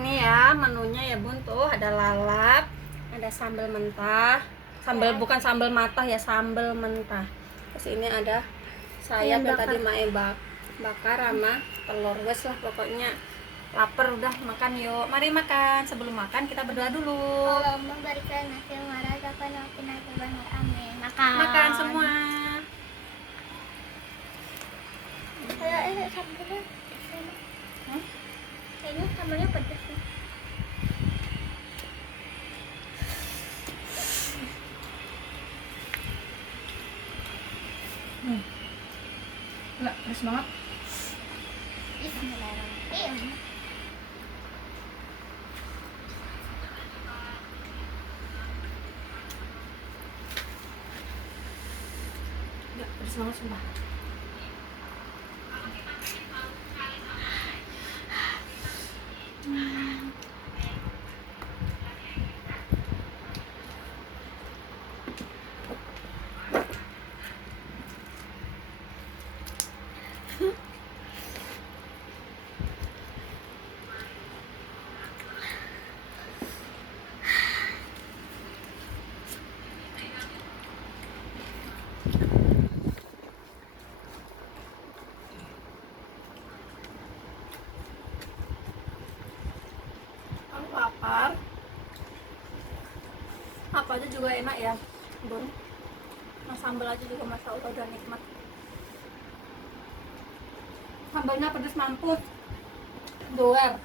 Ini ya menunya ya bun, tuh ada lalap, ada sambal mentah, sambal bukan sambal matah ya, sambal mentah. Terus ini ada sayap yang tadi Mae bakar sama telur. Wes lah pokoknya lapar udah, makan yuk. Mari makan. Sebelum makan kita berdoa dulu. Allahumma barik lana fi ma razaqtana wa qina adzabannar. Amin. Makan semua. Ini sambalnya. Kayaknya sambalnya pedas nih. Enggak, pedas banget. Bismillahirrahmanirrahim. Enggak, pedas banget sumpah. Lapar, apa aja juga enak ya bun. Nah, sambal aja juga masya Allah udah nikmat. Sambalnya pedas mampus, doer.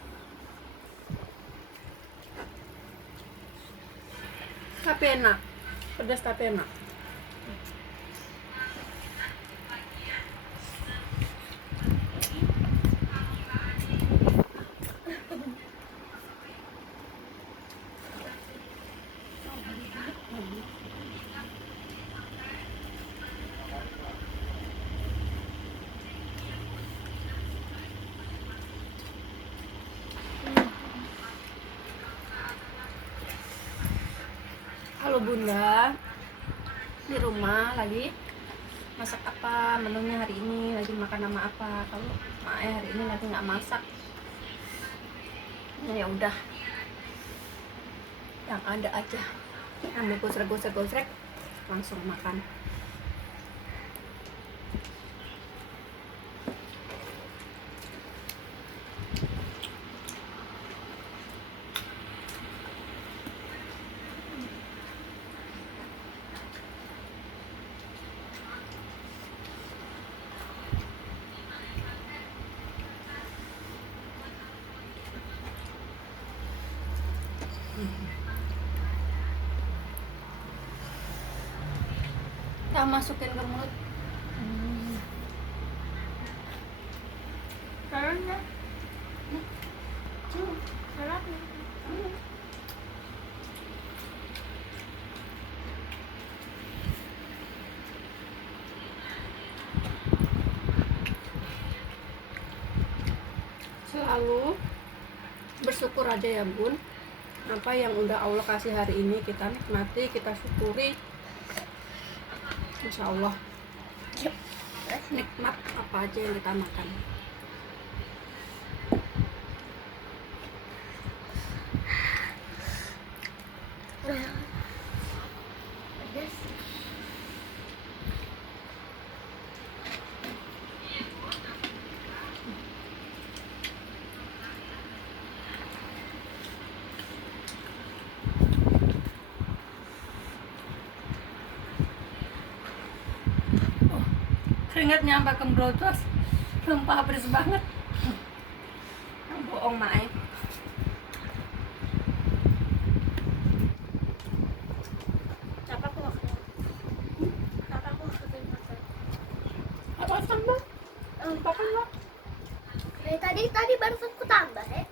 Tapi enak, pedas tapi enak. Halo bunda, di rumah lagi masak apa, menunya hari ini lagi makan sama apa? Kalau Mae hari ini lagi nggak masak, ya udah yang ada aja, ambil gosrek langsung makan. Kita masukin ke mulut. Sarapnya. Sarapnya. Selalu bersyukur aja ya bun, apa yang udah Allah kasih hari ini kita nikmati, kita syukuri. Insya Allah nikmat apa aja yang kita makan. Pedas. Keringatnya sampai kembrotos, sumpah pedes banget. Bohong Mae. Apa aku makan? Apa aku makan masak? Apa sambal? Pakai lah. Tadi baru aku tambah ya.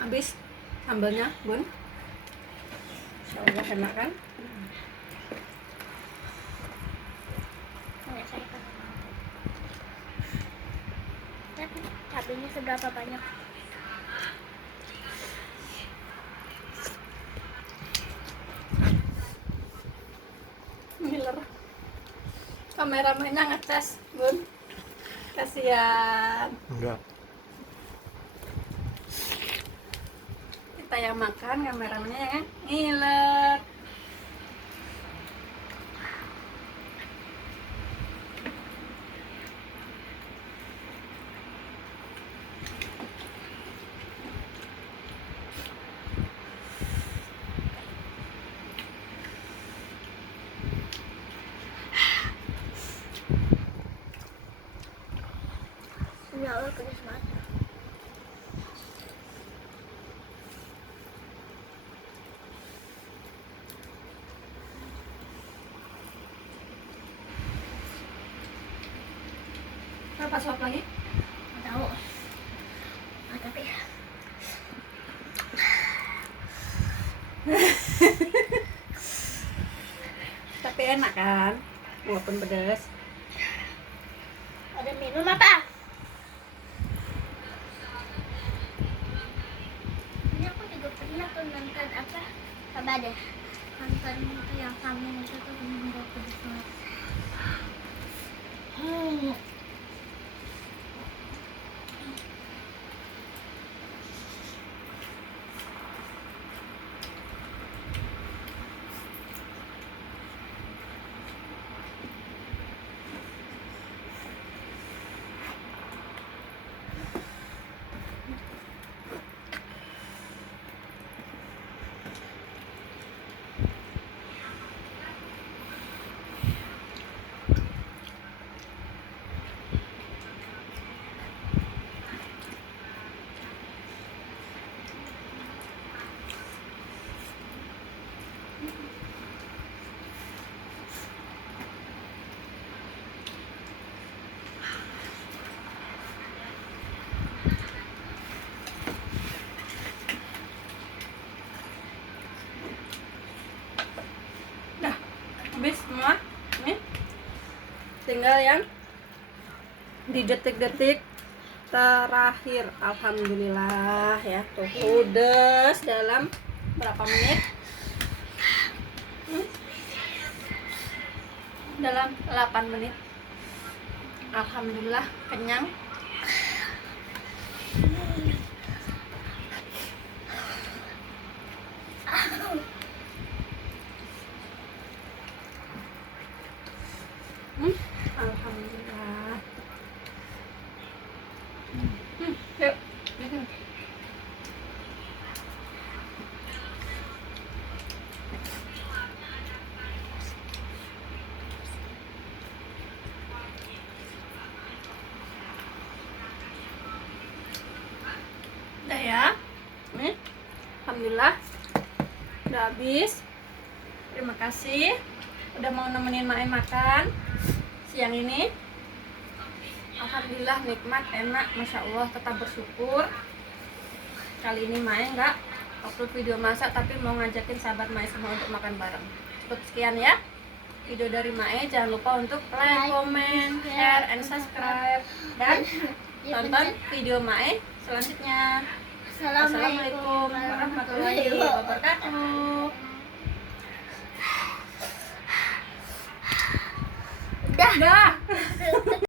Habis sambalnya, Bun. Insya Allah enak kan? Nggak saya kan. Cabenya seberapa banyak? Ngiler. Kameramennya ngetes, Bun. Kasihan. Enggak. Kita yang makan, kameramennya yang ngiler. Ya Allah, pedas banget. Berapa suap lagi? Nggak tahu. Tapi Tapi enak kan? Walaupun pedas. ada minum apa? Ini aku juga pernah tuh nonton apa? Coba deh. Nonton itu yang Samin itu tuh nggak pedas banget. Dah, habis semua. Nih. Tinggal yang di detik-detik terakhir. Alhamdulillah ya. Tuh udah dalam berapa menit? Dalam 8 menit. Alhamdulillah kenyang. Alhamdulillah. Yuk. Udah ya. Nih. Alhamdulillah. Udah habis. Terima kasih udah mau nemenin Mae makan siang ini. Alhamdulillah nikmat, enak, masya Allah, tetap bersyukur. Kali ini Mae nggak upload video masak, tapi mau ngajakin sahabat Mae semua untuk makan bareng. Cukup sekian ya video dari Mae. Jangan lupa untuk like, comment, share, and subscribe, dan tonton video Mae selanjutnya. Assalamualaikum warahmatullahi wabarakatuh. Udah. Dah.